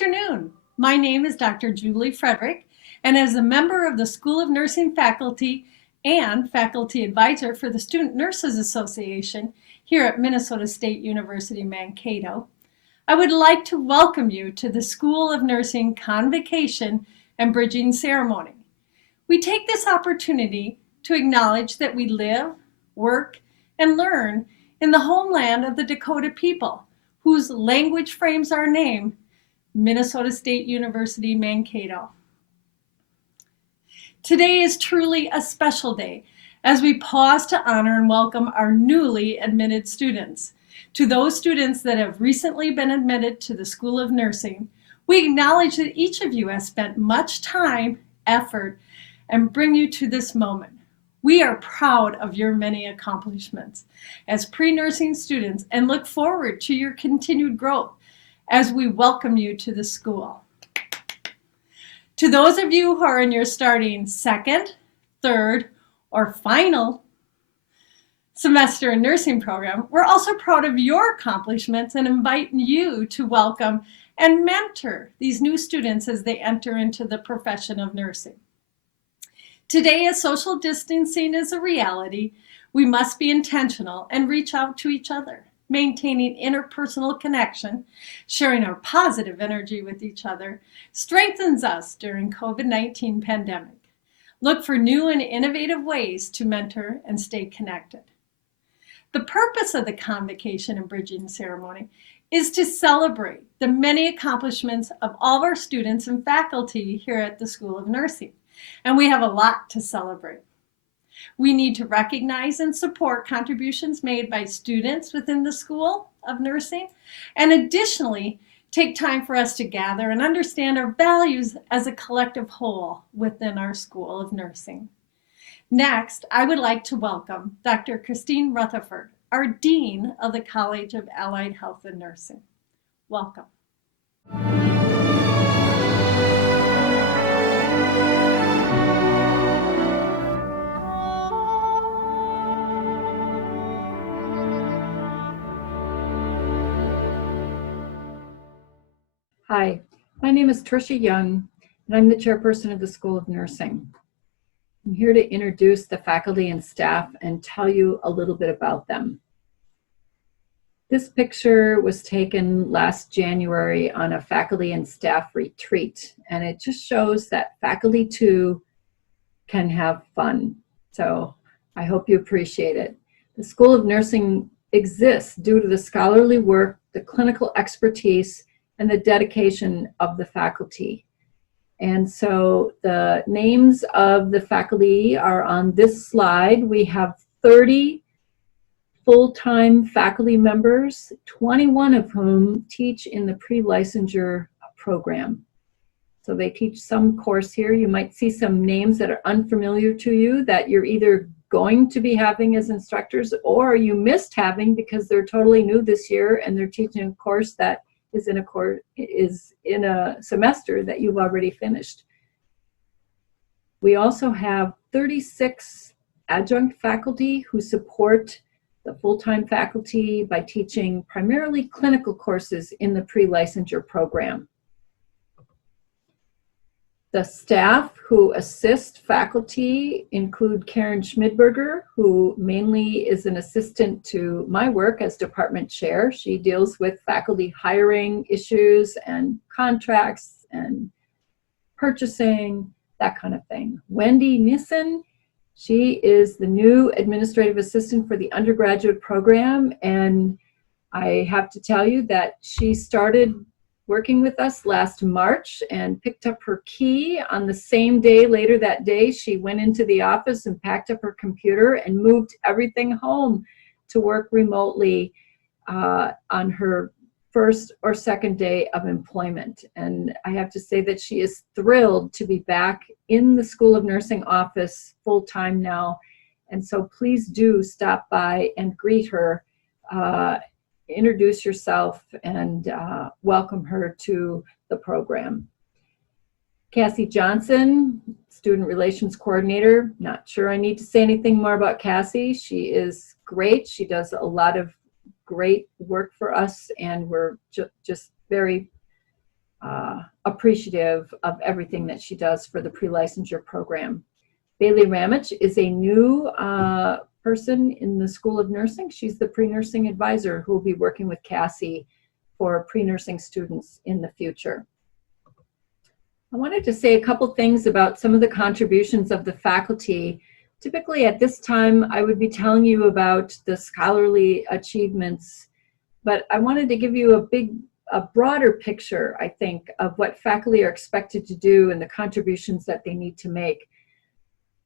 afternoon. My name is Dr. Julie Frederick, and as a member of the School of Nursing faculty and faculty advisor for the Student Nurses Association here at Minnesota State University Mankato, I would like to welcome you to the School of Nursing Convocation and Bridging Ceremony. We take this opportunity to acknowledge that we live, work, and learn in the homeland of the Dakota people, whose language frames our name, Minnesota State University Mankato. Today is truly a special day as we pause to honor and welcome our newly admitted students. To those students that have recently been admitted to the School of Nursing, we acknowledge that each of you has spent much time, effort, and bring you to this moment. We are proud of your many accomplishments as pre-nursing students and look forward to your continued growth as we welcome you to the school. To those of you who are in your starting second, third, or final semester in nursing program, we're also proud of your accomplishments and invite you to welcome and mentor these new students as they enter into the profession of nursing. Today, as social distancing is a reality, we must be intentional and reach out to each other, maintaining interpersonal connection, sharing our positive energy with each other, strengthens us during COVID-19 pandemic. Look for new and innovative ways to mentor and stay connected. The purpose of the Convocation and Bridging Ceremony is to celebrate the many accomplishments of all of our students and faculty here at the School of Nursing. And we have a lot to celebrate. We need to recognize and support contributions made by students within the School of Nursing, and additionally, take time for us to gather and understand our values as a collective whole within our School of Nursing. Next, I would like to welcome Dr. Christine Rutherford, our Dean of the College of Allied Health and Nursing. Welcome. Hi, my name is Tricia Young, and I'm the chairperson of the School of Nursing. I'm here to introduce the faculty and staff and tell you a little bit about them. This picture was taken last January on a faculty and staff retreat, and it just shows that faculty too can have fun. So I hope you appreciate it. The School of Nursing exists due to the scholarly work, the clinical expertise, and the dedication of the faculty. And so the names of the faculty are on this slide. We have 30 full-time faculty members, 21 of whom teach in the pre-licensure program. So they teach some course here. You might see some names that are unfamiliar to you that you're either going to be having as instructors or you missed having because they're totally new this year and they're teaching a course that is in a semester that you've already finished. We also have 36 adjunct faculty who support the full-time faculty by teaching primarily clinical courses in the pre-licensure program. The staff who assist faculty include Karen Schmidberger, who mainly is an assistant to my work as department chair. She deals with faculty hiring issues and contracts and purchasing, that kind of thing. Wendy Nissen, she is the new administrative assistant for the undergraduate program, and I have to tell you that she started working with us last March and picked up her key on the same day. Later that day, she went into the office and packed up her computer and moved everything home to work remotely on her first or second day of employment. And I have to say that she is thrilled to be back in the School of Nursing office full-time now. And so please do stop by and greet her. Introduce yourself and welcome her to the program. Cassie Johnson, Student Relations Coordinator. Not sure I need to say anything more about Cassie. She is great. She does a lot of great work for us, and we're just very appreciative of everything that she does for the pre-licensure program. Bailey Ramich is a new person in the School of Nursing. She's the pre-nursing advisor who will be working with Cassie for pre-nursing students in the future. I wanted to say a couple things about some of the contributions of the faculty. Typically at this time, I would be telling you about the scholarly achievements, but I wanted to give you a broader picture, I think, of what faculty are expected to do and the contributions that they need to make.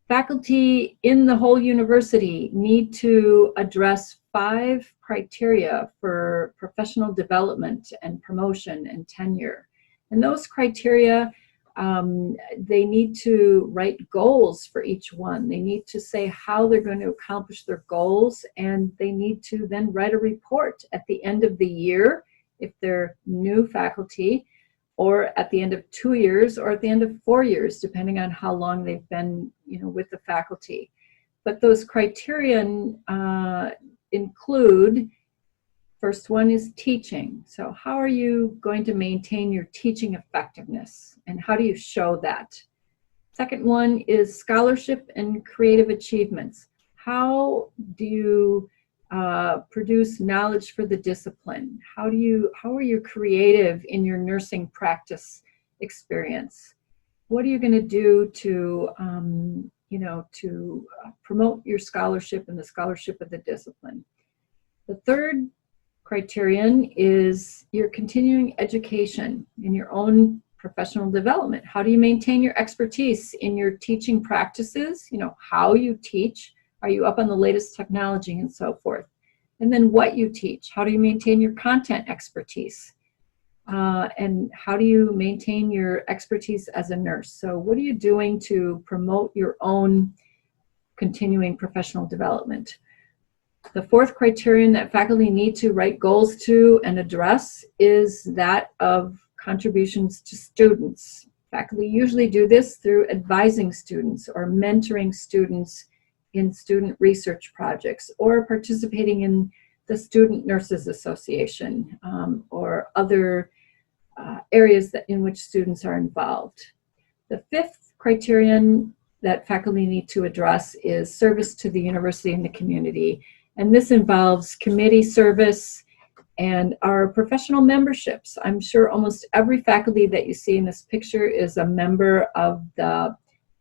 Faculty in the whole university need to address 5 criteria for professional development and promotion and tenure. And those criteria, they need to write goals for each one. They need to say how they're going to accomplish their goals, and they need to then write a report at the end of the year if they're new faculty, or at the end of 2 years, or at the end of 4 years, depending on how long they've been, with the faculty. But those criteria include, first one is teaching. So how are you going to maintain your teaching effectiveness, and how do you show that? Second one is scholarship and creative achievements. How do you produce knowledge for the discipline? How are you creative in your nursing practice experience? What are you going to do to promote your scholarship and the scholarship of the discipline? The third criterion is your continuing education in your own professional development. How do you maintain your expertise in your teaching practices? How you teach. Are you up on the latest technology and so forth? And then what you teach. How do you maintain your content expertise? And how do you maintain your expertise as a nurse? So what are you doing to promote your own continuing professional development? The fourth criterion that faculty need to write goals to and address is that of contributions to students. Faculty usually do this through advising students or mentoring students in student research projects, or participating in the Student Nurses Association, or other areas in which students are involved. The fifth criterion that faculty need to address is service to the university and the community. And this involves committee service and our professional memberships. I'm sure almost every faculty that you see in this picture is a member of the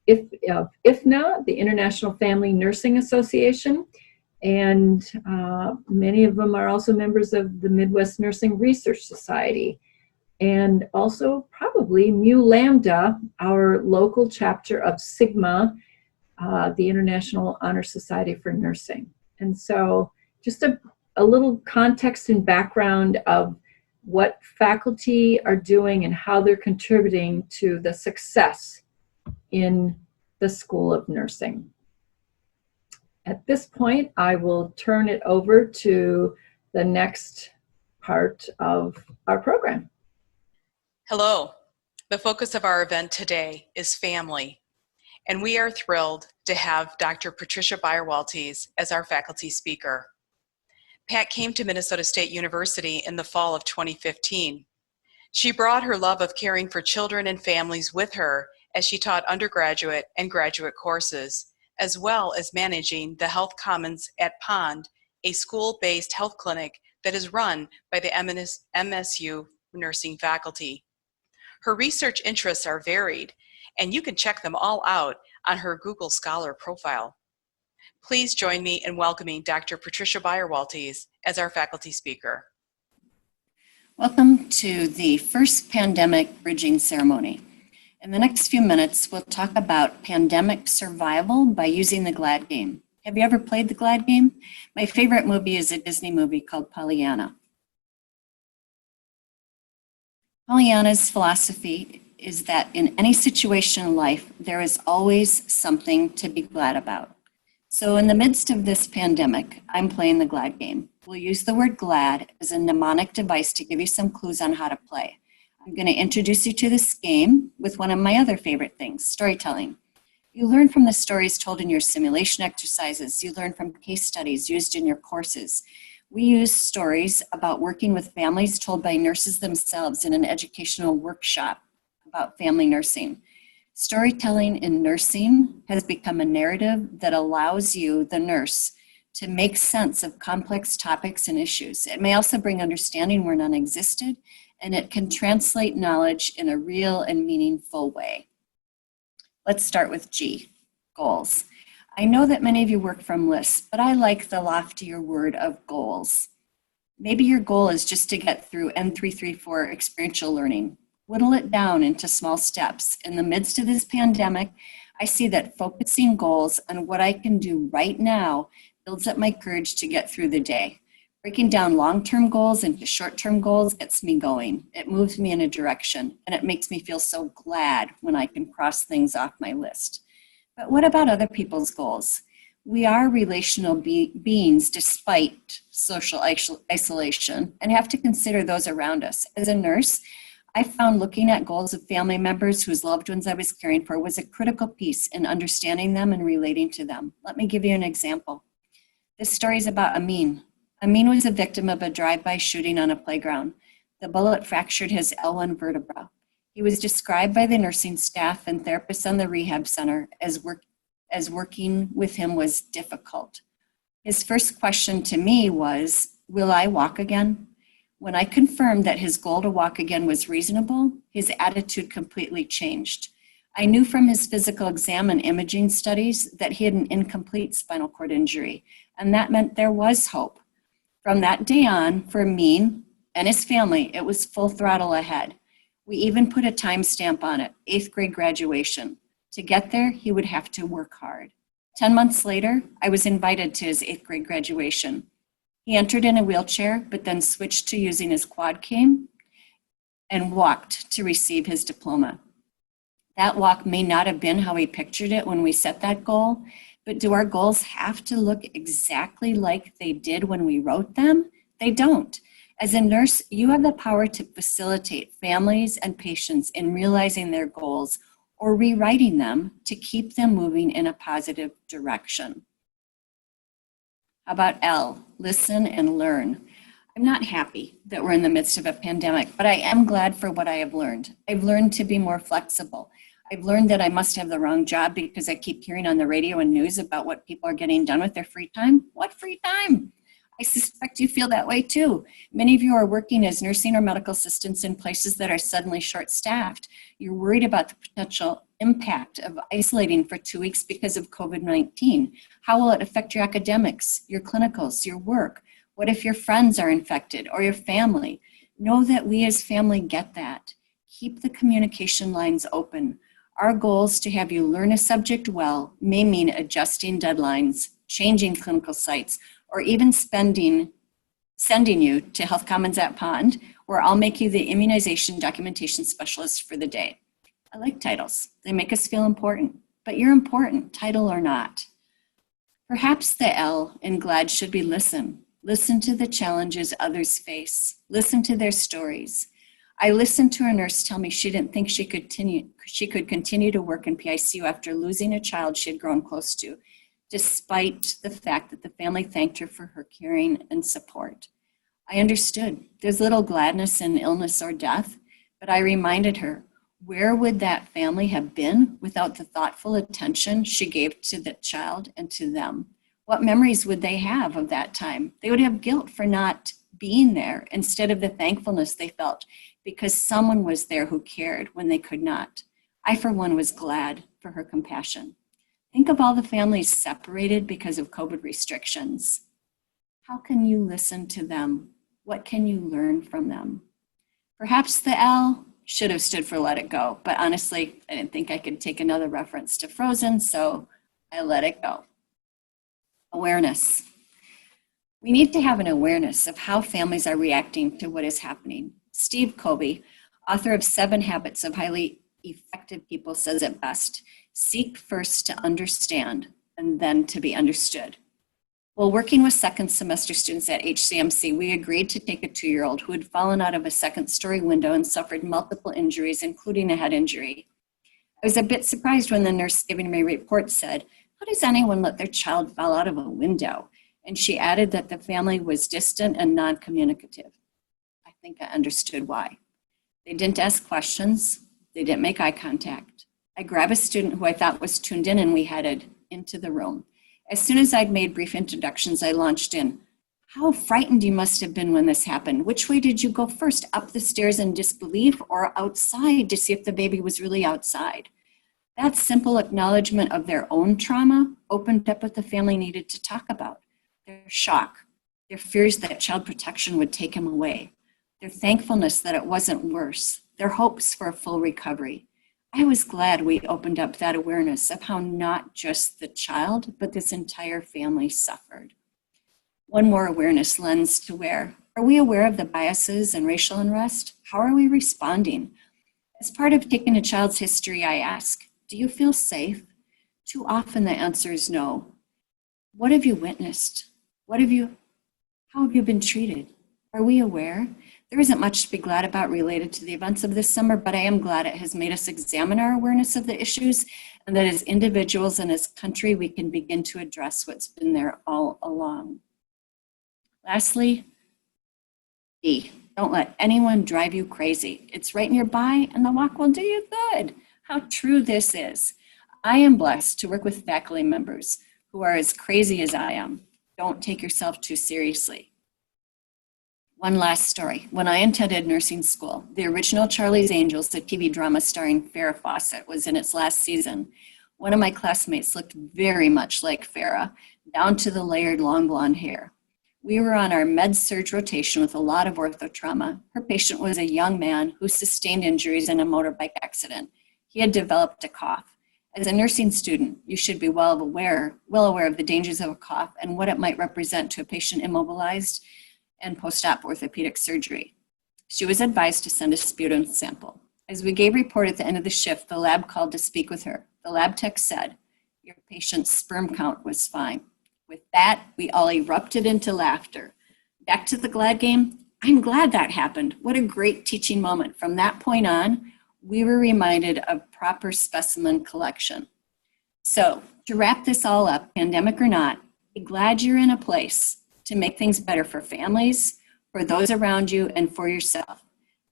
IFNA, the International Family Nursing Association, and many of them are also members of the Midwest Nursing Research Society, and also probably Mu Lambda, our local chapter of Sigma, the International Honor Society for Nursing. And so just a little context and background of what faculty are doing and how they're contributing to the success in the School of Nursing. At this point, I will turn it over to the next part of our program. Hello. The focus of our event today is family, and we are thrilled to have Dr. Patricia Bayerwaltes as our faculty speaker. Pat came to Minnesota State University in the fall of 2015. She brought her love of caring for children and families with her as she taught undergraduate and graduate courses, as well as managing the Health Commons at Pond, a school-based health clinic that is run by the MSU nursing faculty. Her research interests are varied, and you can check them all out on her Google Scholar profile. Please join me in welcoming Dr. Patricia Bayerwaltes as our faculty speaker. Welcome to the first pandemic bridging ceremony. In the next few minutes, we'll talk about pandemic survival by using the GLAD game. Have you ever played the GLAD game? My favorite movie is a Disney movie called Pollyanna. Pollyanna's philosophy is that in any situation in life, there is always something to be glad about. So in the midst of this pandemic, I'm playing the GLAD game. We'll use the word GLAD as a mnemonic device to give you some clues on how to play. I'm going to introduce you to this game with one of my other favorite things, storytelling. You learn from the stories told in your simulation exercises. You learn from case studies used in your courses. We use stories about working with families told by nurses themselves in an educational workshop about family nursing. Storytelling in nursing has become a narrative that allows you, the nurse, to make sense of complex topics and issues. It may also bring understanding where none existed, and it can translate knowledge in a real and meaningful way. Let's start with G, goals. I know that many of you work from lists, but I like the loftier word of goals. Maybe your goal is just to get through N334 experiential learning. Whittle it down into small steps. In the midst of this pandemic, I see that focusing goals on what I can do right now builds up my courage to get through the day. Breaking down long-term goals into short-term goals gets me going. It moves me in a direction, and it makes me feel so glad when I can cross things off my list. But what about other people's goals? We are relational beings despite social isolation and have to consider those around us. As a nurse, I found looking at goals of family members whose loved ones I was caring for was a critical piece in understanding them and relating to them. Let me give you an example. This story is about Amin. Amin was a victim of a drive-by shooting on a playground. The bullet fractured his L1 vertebra. He was described by the nursing staff and therapists on the rehab center as working with him was difficult. His first question to me was, will I walk again? When I confirmed that his goal to walk again was reasonable, his attitude completely changed. I knew from his physical exam and imaging studies that he had an incomplete spinal cord injury, and that meant there was hope. From that day on, for Amin and his family, it was full throttle ahead. We even put a timestamp on it, 8th grade graduation. To get there, he would have to work hard. 10 months later, I was invited to his 8th grade graduation. He entered in a wheelchair, but then switched to using his quad cane and walked to receive his diploma. That walk may not have been how he pictured it when we set that goal, but do our goals have to look exactly like they did when we wrote them? They don't. As a nurse, you have the power to facilitate families and patients in realizing their goals or rewriting them to keep them moving in a positive direction. How about L, listen and learn? I'm not happy that we're in the midst of a pandemic, but I am glad for what I have learned. I've learned to be more flexible. I've learned that I must have the wrong job because I keep hearing on the radio and news about what people are getting done with their free time. What free time? I suspect you feel that way too. Many of you are working as nursing or medical assistants in places that are suddenly short-staffed. You're worried about the potential impact of isolating for 2 weeks because of COVID-19. How will it affect your academics, your clinicals, your work? What if your friends are infected or your family? Know that we as family get that. Keep the communication lines open. Our goals to have you learn a subject well may mean adjusting deadlines, changing clinical sites, or even sending you to Health Commons at Pond, where I'll make you the immunization documentation specialist for the day. I like titles. They make us feel important, but you're important, title or not. Perhaps the L in GLAD should be listen. Listen to the challenges others face. Listen to their stories. I listened to a nurse tell me she didn't think she could continue to work in PICU after losing a child she had grown close to, despite the fact that the family thanked her for her caring and support. I understood there's little gladness in illness or death, but I reminded her, where would that family have been without the thoughtful attention she gave to the child and to them? What memories would they have of that time? They would have guilt for not being there instead of the thankfulness they felt because someone was there who cared when they could not. I, for one, was glad for her compassion. Think of all the families separated because of COVID restrictions. How can you listen to them? What can you learn from them? Perhaps the L should have stood for let it go, but honestly, I didn't think I could take another reference to Frozen, so I let it go. Awareness. We need to have an awareness of how families are reacting to what is happening. Steve Covey, author of 7 Habits of Highly Effective People, says it best: seek first to understand and then to be understood. While working with second semester students at HCMC, we agreed to take a 2-year-old who had fallen out of a second-story window and suffered multiple injuries, including a head injury. I was a bit surprised when the nurse giving me a report said, "How does anyone let their child fall out of a window?" And she added that the family was distant and non-communicative. I think I understood why. They didn't ask questions. They didn't make eye contact. I grabbed a student who I thought was tuned in and we headed into the room. As soon as I'd made brief introductions, I launched in. How frightened you must have been when this happened. Which way did you go first? Up the stairs in disbelief or outside to see if the baby was really outside? That simple acknowledgement of their own trauma opened up what the family needed to talk about. Their shock, their fears that child protection would take him away, their thankfulness that it wasn't worse, their hopes for a full recovery. I was glad we opened up that awareness of how not just the child, but this entire family suffered. One more awareness lens to wear. Are we aware of the biases and racial unrest? How are we responding? As part of taking a child's history, I ask, do you feel safe? Too often the answer is no. What have you witnessed? How have you been treated? Are we aware? There isn't much to be glad about related to the events of this summer, but I am glad it has made us examine our awareness of the issues and that as individuals and as a country, we can begin to address what's been there all along. Lastly, B, don't let anyone drive you crazy. It's right nearby and the walk will do you good. How true this is. I am blessed to work with faculty members who are as crazy as I am. Don't take yourself too seriously. One last story. When I attended nursing school, the original Charlie's Angels, the TV drama starring Farrah Fawcett, was in its last season. One of my classmates looked very much like Farrah, down to the layered long blonde hair. We were on our med-surg rotation with a lot of orthotrauma. Her patient was a young man who sustained injuries in a motorbike accident. He had developed a cough. As a nursing student, you should be well aware of the dangers of a cough and what it might represent to a patient immobilized and post-op orthopedic surgery. She was advised to send a sputum sample. As we gave report at the end of the shift, the lab called to speak with her. The lab tech said, your patient's sperm count was fine. With that, we all erupted into laughter. Back to the GLAD game, I'm glad that happened. What a great teaching moment. From that point on, we were reminded of proper specimen collection. So to wrap this all up, pandemic or not, be glad you're in a place to make things better for families, for those around you, and for yourself.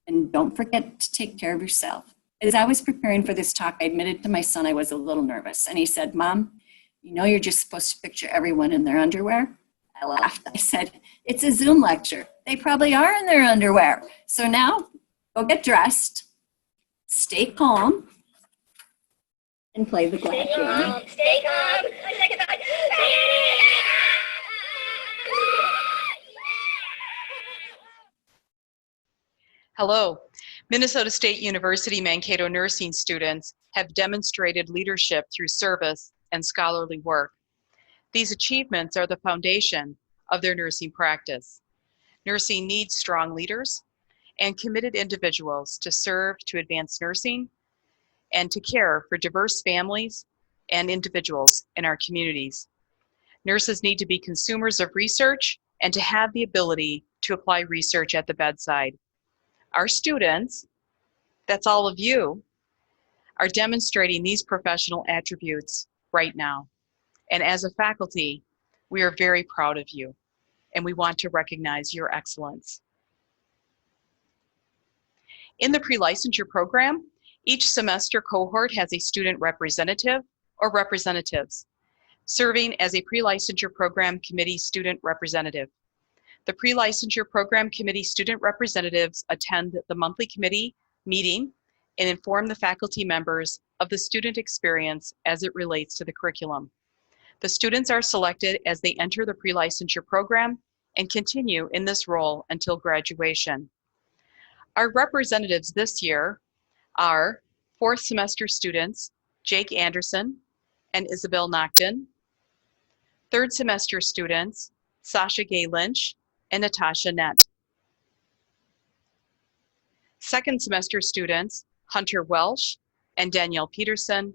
And don't forget to take care of yourself. As I was preparing for this talk, I admitted to my son I was a little nervous. And he said, Mom, you know you're just supposed to picture everyone in their underwear? I laughed. I said, it's a Zoom lecture. They probably are in their underwear. So now, go get dressed, stay calm, and play the GLAD game. Stay calm. Hello. Minnesota State University Mankato nursing students have demonstrated leadership through service and scholarly work. These achievements are the foundation of their nursing practice. Nursing needs strong leaders and committed individuals to serve to advance nursing and to care for diverse families and individuals in our communities. Nurses need to be consumers of research and to have the ability to apply research at the bedside. Our students, that's all of you, are demonstrating these professional attributes right now. And as a faculty, we are very proud of you, and we want to recognize your excellence. In the pre-licensure program, each semester cohort has a student representative or representatives, serving as a pre-licensure program committee student representative. The pre-licensure program committee student representatives attend the monthly committee meeting and inform the faculty members of the student experience as it relates to the curriculum. The students are selected as they enter the pre-licensure program and continue in this role until graduation. Our representatives this year are fourth semester students, Jake Anderson and Isabel Nocton, third semester students, Sasha Gay Lynch and Natasha Nett. Second semester students, Hunter Welsh and Danielle Peterson.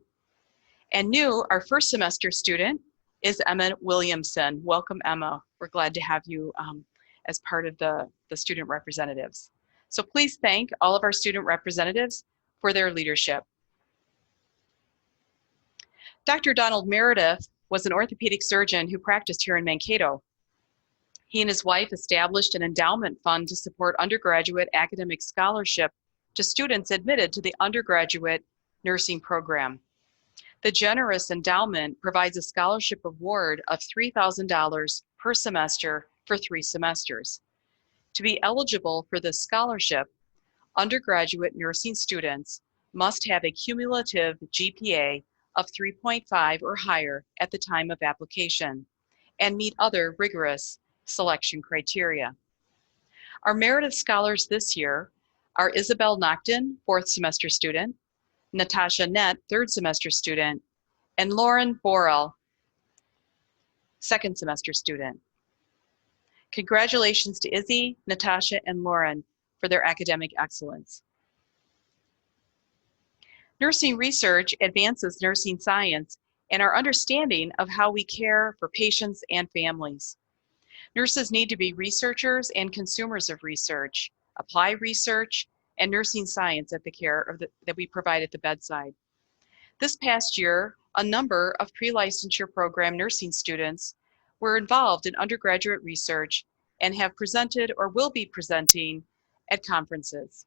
And new, our first semester student is Emma Williamson. Welcome, Emma. We're glad to have you as part of the student representatives. So please thank all of our student representatives for their leadership. Dr. Donald Meredith was an orthopedic surgeon who practiced here in Mankato. He and his wife established an endowment fund to support undergraduate academic scholarship to students admitted to the undergraduate nursing program. The generous endowment provides a scholarship award of $3,000 per semester for 3 semesters. To be eligible for this scholarship, undergraduate nursing students must have a cumulative GPA of 3.5 or higher at the time of application and meet other rigorous selection criteria. Our Meredith Scholars this year are Isabel Nocton, 4th semester student, Natasha Nett, 3rd semester student, and Lauren Borrell, 2nd semester student. Congratulations to Izzy, Natasha, and Lauren for their academic excellence. Nursing research advances nursing science and our understanding of how we care for patients and families. Nurses need to be researchers and consumers of research, apply research, and nursing science at the care that we provide at the bedside. This past year, a number of pre-licensure program nursing students were involved in undergraduate research and have presented or will be presenting at conferences.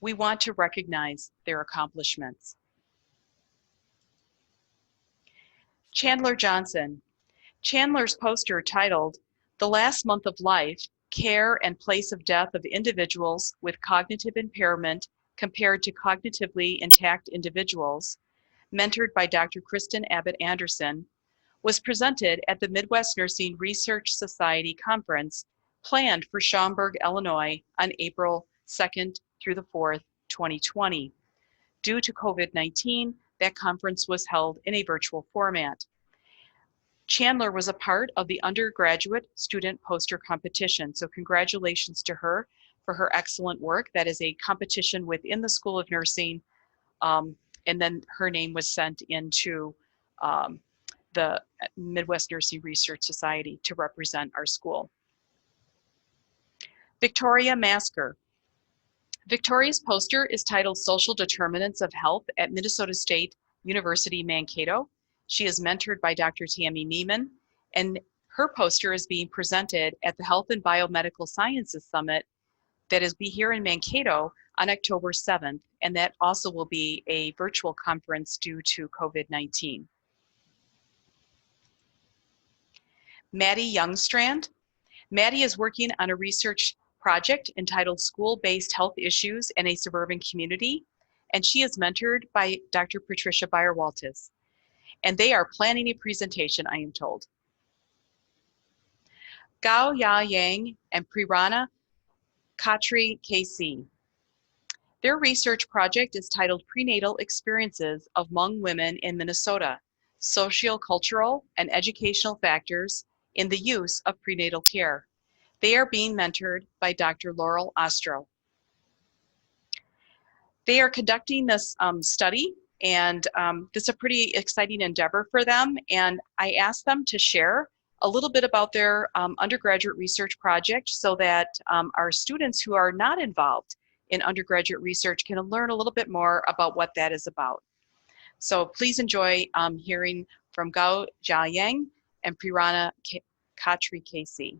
We want to recognize their accomplishments. Chandler Johnson. Chandler's poster titled, "The Last Month of Life, Care and Place of Death of Individuals with Cognitive Impairment Compared to Cognitively Intact Individuals," mentored by Dr. Kristen Abbott Anderson, was presented at the Midwest Nursing Research Society Conference planned for Schaumburg, Illinois on April 2nd through the 4th, 2020. Due to COVID-19, that conference was held in a virtual format. Chandler was a part of the undergraduate student poster competition, so congratulations to her for her excellent work. That is a competition within the School of Nursing, and then her name was sent into the Midwest Nursing Research Society to represent our school. Victoria Masker. Victoria's poster is titled "Social Determinants of Health at Minnesota State University Mankato." She is mentored by Dr. Tammy Neiman, and her poster is being presented at the Health and Biomedical Sciences Summit that is be here in Mankato on October 7th, and that also will be a virtual conference due to COVID-19. Maddie Youngstrand. Maddie is working on a research project entitled "School-Based Health Issues in a Suburban Community," and she is mentored by Dr. Patricia Bayerwaltis. And they are planning a presentation, I am told. Gao Ya Yang and Prirana Khatri KC. Their research project is titled "Prenatal Experiences of Hmong Women in Minnesota, Sociocultural and Educational Factors in the Use of Prenatal Care." They are being mentored by Dr. Laurel Ostro. They are conducting this study, and this is a pretty exciting endeavor for them. And I asked them to share a little bit about their undergraduate research project so that our students who are not involved in undergraduate research can learn a little bit more about what that is about. So please enjoy hearing from Gao Jiayang and Prirana Khatri KC.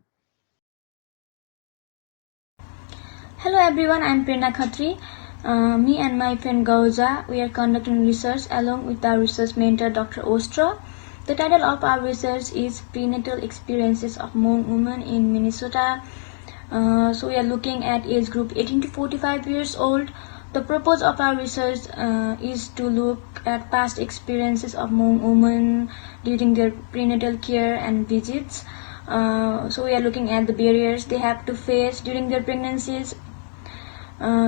Hello everyone, I'm Prerna Khatri. Me and my friend Gauja, we are conducting research along with our research mentor Dr. Ostro. The title of our research is "Prenatal Experiences of Hmong Women in Minnesota." So we are looking at age group 18 to 45 years old. The purpose of our research is to look at past experiences of Hmong women during their prenatal care and visits. So we are looking at the barriers they have to face during their pregnancies.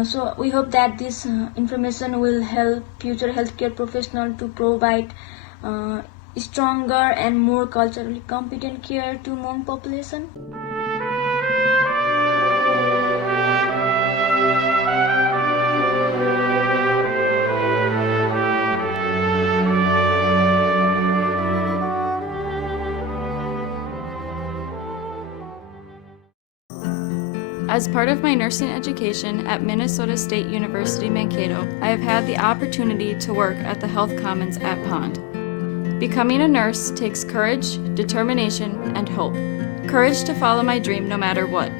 So we hope that this information will help future healthcare professionals to provide stronger and more culturally competent care to Hmong population. As part of my nursing education at Minnesota State University Mankato, I have had the opportunity to work at the Health Commons at Pond. Becoming a nurse takes courage, determination, and hope. courage to follow my dream no matter what,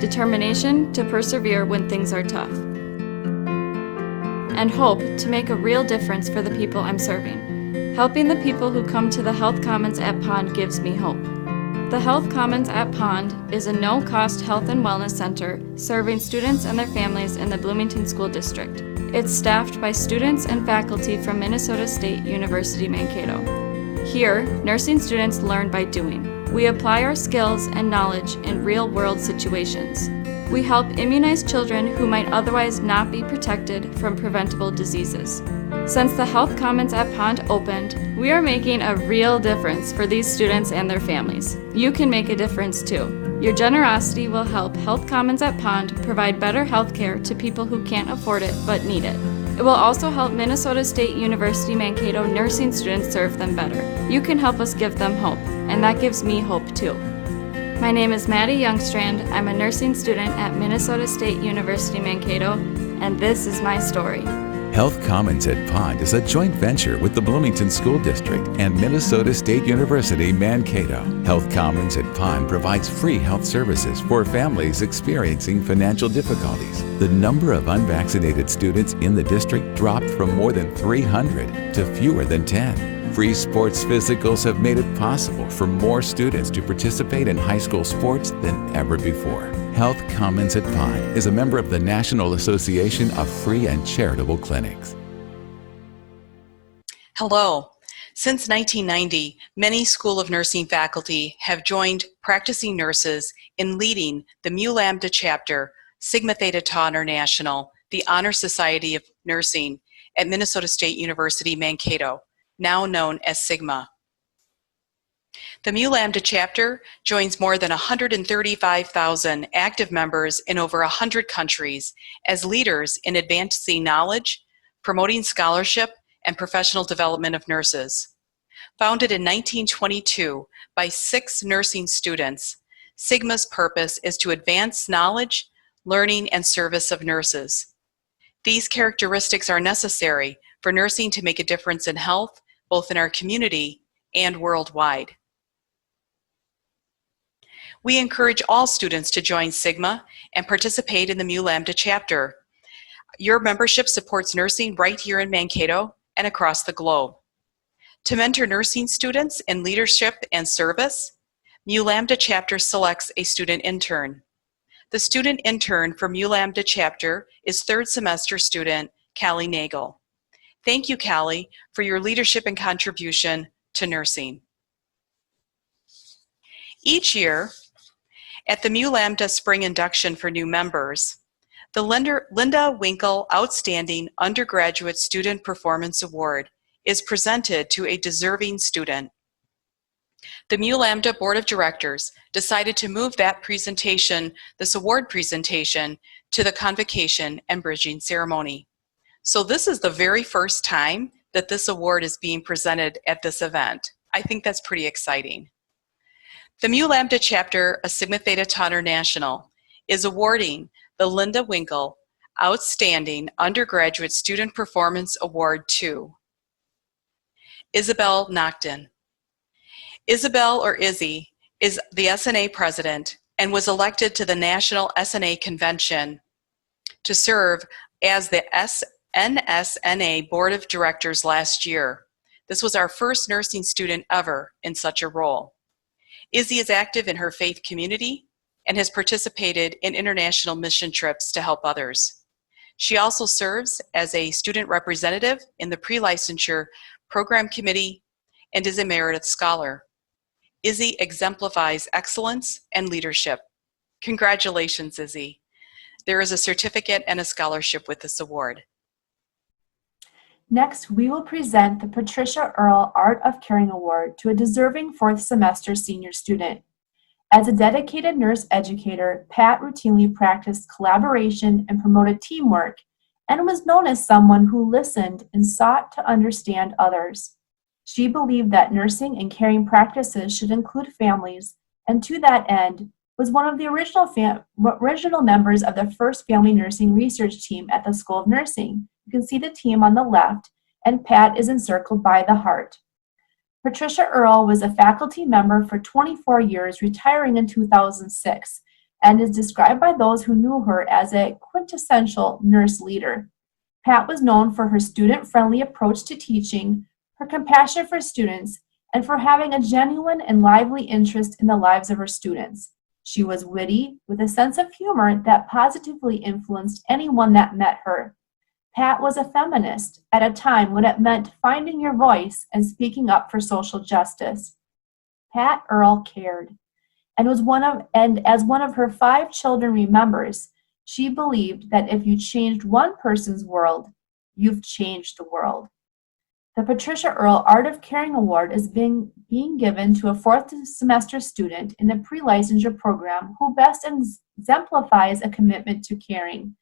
determination to persevere when things are tough, and hope to make a real difference for the people I'm serving. Helping the people who come to the Health Commons at Pond gives me hope. The Health Commons at Pond is a no-cost health and wellness center serving students and their families in the Bloomington School District. It's staffed by students and faculty from Minnesota State University Mankato. Here, nursing students learn by doing. We apply our skills and knowledge in real-world situations. We help immunize children who might otherwise not be protected from preventable diseases. Since the Health Commons at Pond opened, we are making a real difference for these students and their families. You can make a difference too. Your generosity will help Health Commons at Pond provide better health care to people who can't afford it but need it. It will also help Minnesota State University Mankato nursing students serve them better. You can help us give them hope, and that gives me hope too. My name is Maddie Youngstrand. I'm a nursing student at Minnesota State University Mankato, and this is my story. Health Commons at Pond is a joint venture with the Bloomington School District and Minnesota State University Mankato. Health Commons at Pond provides free health services for families experiencing financial difficulties. The number of unvaccinated students in the district dropped from more than 300 to fewer than 10. Free sports physicals have made it possible for more students to participate in high school sports than ever before. Health Commons at Pond is a member of the National Association of Free and Charitable Clinics. Hello. Since 1990, many School of Nursing faculty have joined practicing nurses in leading the Mu Lambda chapter, Sigma Theta Tau International, the Honor Society of Nursing at Minnesota State University Mankato, now known as Sigma. The Mu Lambda chapter joins more than 135,000 active members in over 100 countries as leaders in advancing knowledge, promoting scholarship, and professional development of nurses. Founded in 1922 by 6 nursing students, Sigma's purpose is to advance knowledge, learning, and service of nurses. These characteristics are necessary for nursing to make a difference in health, both in our community and worldwide. We encourage all students to join Sigma and participate in the Mu Lambda chapter. Your membership supports nursing right here in Mankato and across the globe. To mentor nursing students in leadership and service, Mu Lambda chapter selects a student intern. The student intern for Mu Lambda chapter is 3rd semester student Callie Nagel. Thank you, Callie, for your leadership and contribution to nursing. Each year, at the Mu Lambda Spring Induction for new members, the Linda Winkle Outstanding Undergraduate Student Performance Award is presented to a deserving student. The Mu Lambda Board of Directors decided to move that presentation, this award presentation, to the Convocation and Bridging Ceremony. So this is the very first time that this award is being presented at this event. I think that's pretty exciting. The Mu Lambda chapter of Sigma Theta Tau International is awarding the Linda Winkle Outstanding Undergraduate Student Performance Award to Isabel Nocton. Isabel, or Izzy, is the SNA president and was elected to the National SNA Convention to serve as the NSNA Board of Directors last year. This was our first nursing student ever in such a role. Izzy is active in her faith community and has participated in international mission trips to help others. She also serves as a student representative in the pre-licensure program committee and is a Meredith Scholar. Izzy exemplifies excellence and leadership. Congratulations, Izzy. There is a certificate and a scholarship with this award. Next, we will present the Patricia Earle Art of Caring Award to a deserving 4th semester senior student. As a dedicated nurse educator, Pat routinely practiced collaboration and promoted teamwork, and was known as someone who listened and sought to understand others. She believed that nursing and caring practices should include families, and to that end, was one of the original members of the first family nursing research team at the School of Nursing. You can see the team on the left, and Pat is encircled by the heart. Patricia Earle was a faculty member for 24 years, retiring in 2006, and is described by those who knew her as a quintessential nurse leader. Pat was known for her student-friendly approach to teaching, her compassion for students, and for having a genuine and lively interest in the lives of her students. She was witty, with a sense of humor that positively influenced anyone that met her. Pat was a feminist at a time when it meant finding your voice and speaking up for social justice. Pat Earle cared, and as one of her 5 children remembers, she believed that if you changed one person's world, you've changed the world. The Patricia Earle Art of Caring Award is being given to a 4th semester student in the pre-licensure program who best exemplifies a commitment to caring.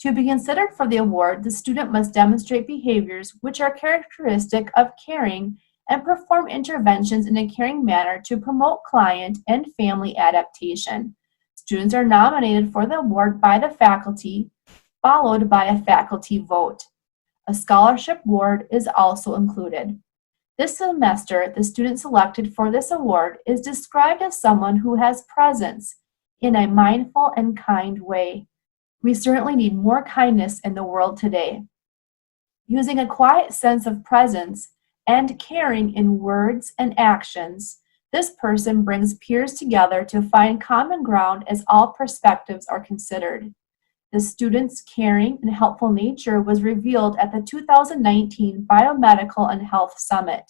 To be considered for the award, the student must demonstrate behaviors which are characteristic of caring and perform interventions in a caring manner to promote client and family adaptation. Students are nominated for the award by the faculty, followed by a faculty vote. A scholarship award is also included. This semester, the student selected for this award is described as someone who has presence in a mindful and kind way. We certainly need more kindness in the world today. Using a quiet sense of presence and caring in words and actions, this person brings peers together to find common ground as all perspectives are considered. The student's caring and helpful nature was revealed at the 2019 Biomedical and Health Summit.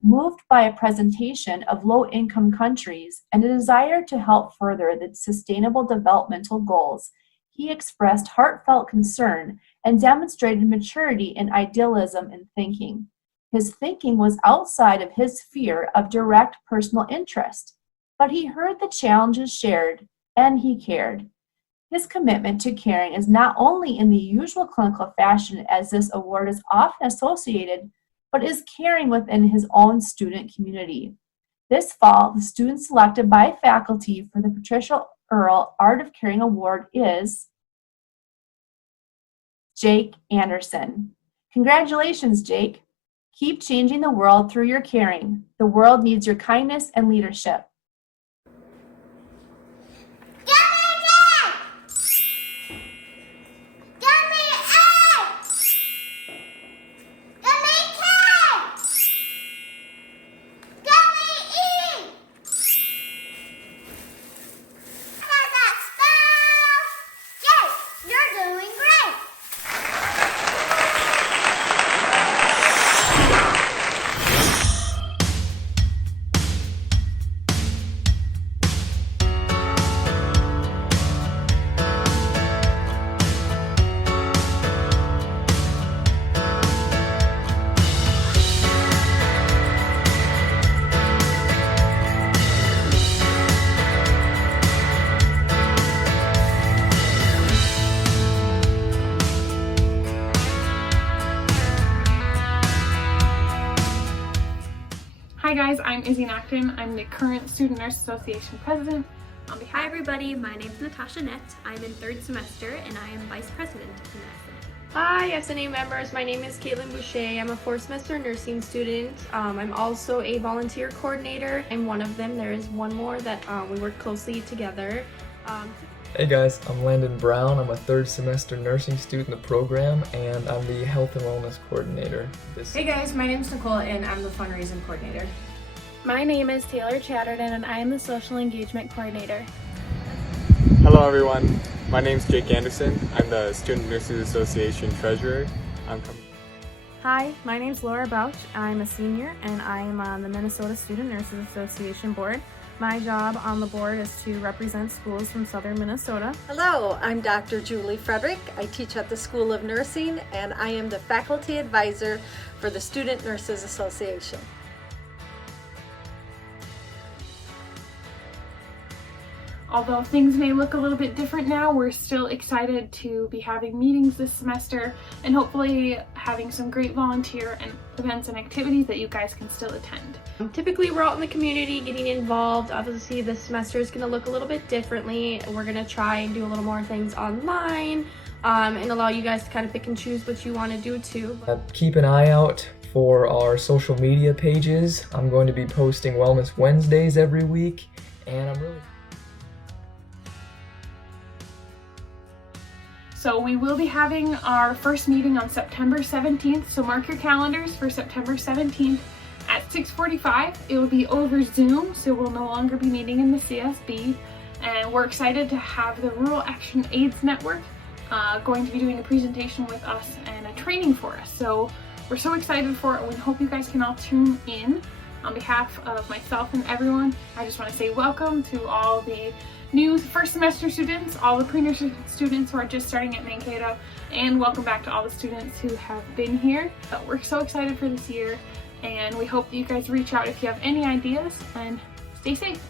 Moved by a presentation of low-income countries and a desire to help further the sustainable developmental goals, he expressed heartfelt concern and demonstrated maturity and idealism in thinking. His thinking was outside of his sphere of direct personal interest, but he heard the challenges shared and he cared. His commitment to caring is not only in the usual clinical fashion as this award is often associated, but is caring within his own student community. This fall, the student selected by faculty for the Patricia Earle Art of Caring Award is Jake Anderson. Congratulations, Jake. Keep changing the world through your caring. The world needs your kindness and leadership. Hi guys, I'm Izzy Nocton. I'm the current Student Nurse Association President. Hi everybody, my name is Natasha Nett. I'm in 3rd semester and I am Vice President in SNA. Hi SNA members, my name is Caitlin Boucher. I'm a 4th semester nursing student. I'm also a volunteer coordinator. I'm one of them. There is one more that we work closely together. Hey guys, I'm Landon Brown. I'm a 3rd semester nursing student in the program and I'm the health and wellness coordinator. Hey guys, my name is Nicole and I'm the fundraising coordinator. My name is Taylor Chatterton and I am the social engagement coordinator. Hello everyone, my name is Jake Anderson. I'm the Student Nurses Association treasurer. Hi, my name is Laura Bouch. I'm a senior and I am on the Minnesota Student Nurses Association board. My job on the board is to represent schools from southern Minnesota. Hello, I'm Dr. Julie Frederick. I teach at the School of Nursing and I am the faculty advisor for the Student Nurses Association. Although things may look a little bit different now, we're still excited to be having meetings this semester and hopefully having some great volunteer and events and activities that you guys can still attend. Typically we're out in the community getting involved. Obviously this semester is going to look a little bit differently. We're going to try and do a little more things online and allow you guys to kind of pick and choose what you want to do too. Keep an eye out for our social media pages. I'm going to be posting Wellness Wednesdays every week, and I'm really... So we will be having our first meeting on September 17th, so mark your calendars for September 17th at 6:45. It will be over Zoom, so we'll no longer be meeting in the CSB, and we're excited to have the Rural Action AIDS Network going to be doing a presentation with us and a training for us. So we're so excited for it, and we hope you guys can all tune in. On behalf of myself and everyone, I just want to say welcome to all the new first semester students, all the pre-nursing students who are just starting at Mankato, and welcome back to all the students who have been here. We're so excited for this year, and we hope that you guys reach out if you have any ideas, and stay safe.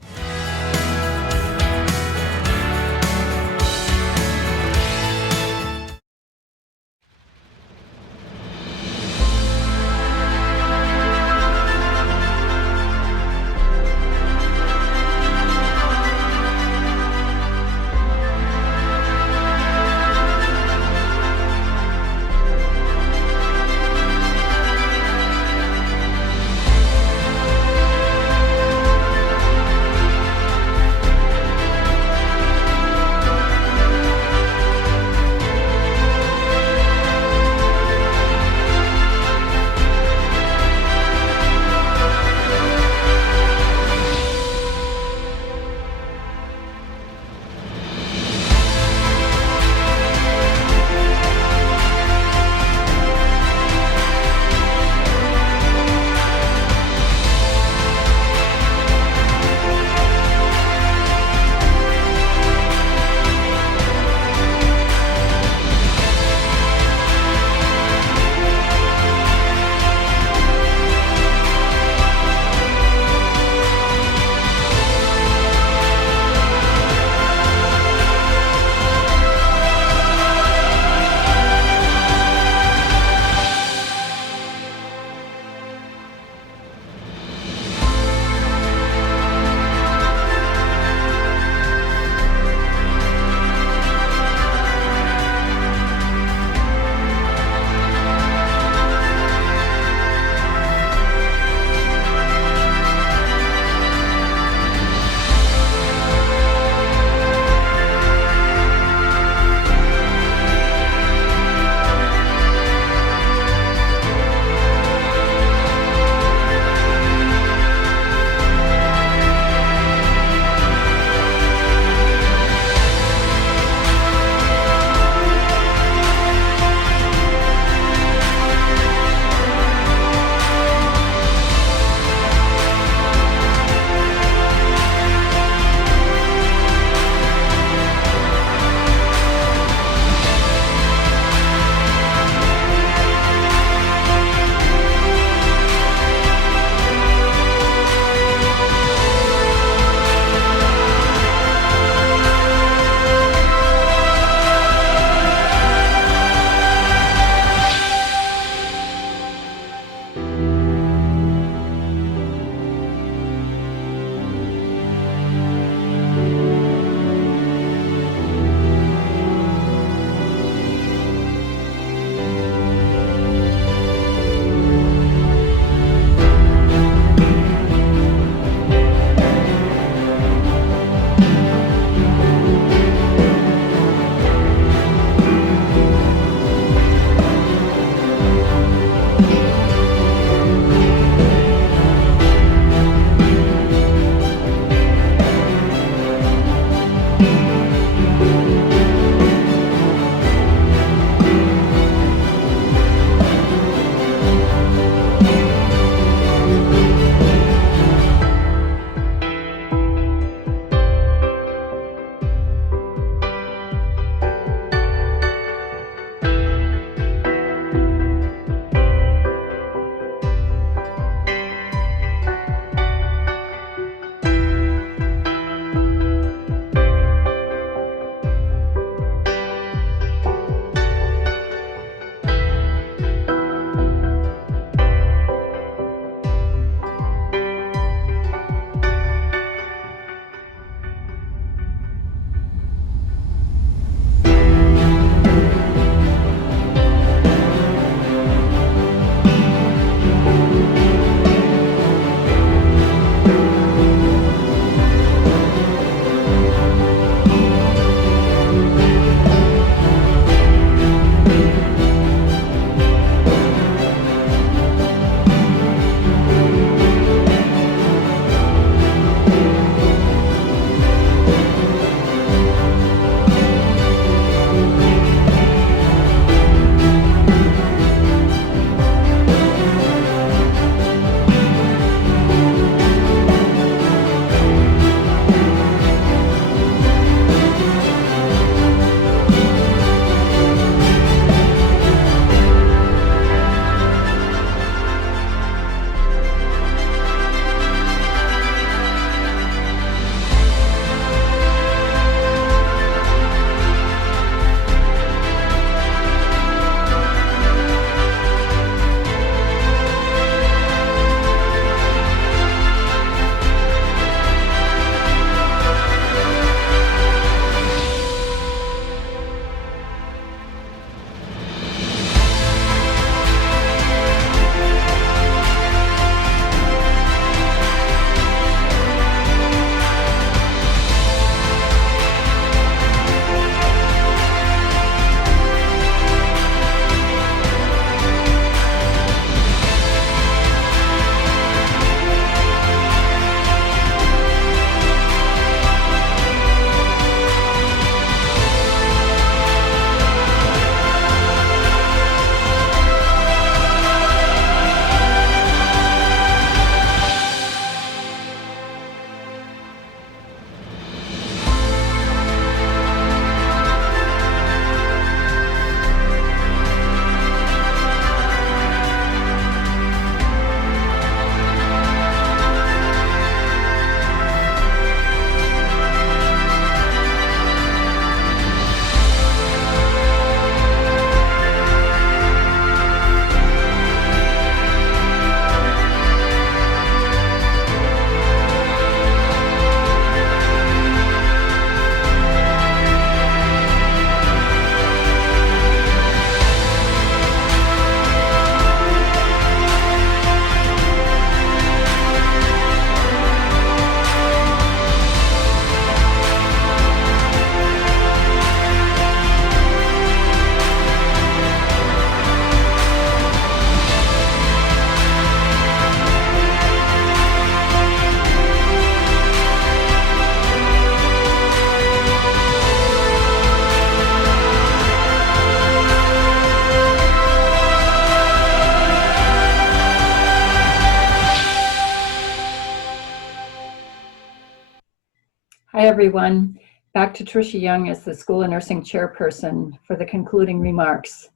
everyone. Back to Tricia Young as the School of Nursing Chairperson for the concluding remarks.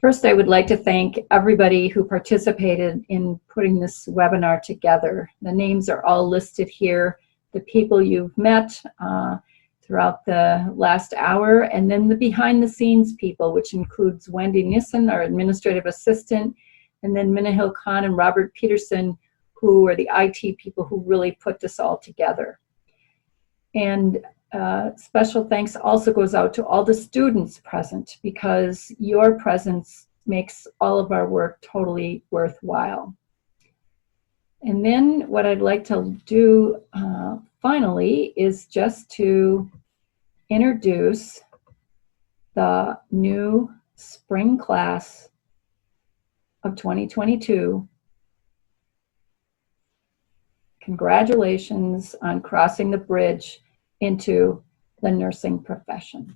First, I would like to thank everybody who participated in putting this webinar together. The names are all listed here, the people you've met throughout the last hour, and then the behind the scenes people, which includes Wendy Nissen, our administrative assistant, and then Minahil Khan and Robert Peterson, who are the IT people who really put this all together. And special thanks also goes out to all the students present, because your presence makes all of our work totally worthwhile. And then what I'd like to do finally is just to introduce the new spring class of 2022. Congratulations on crossing the bridge into the nursing profession.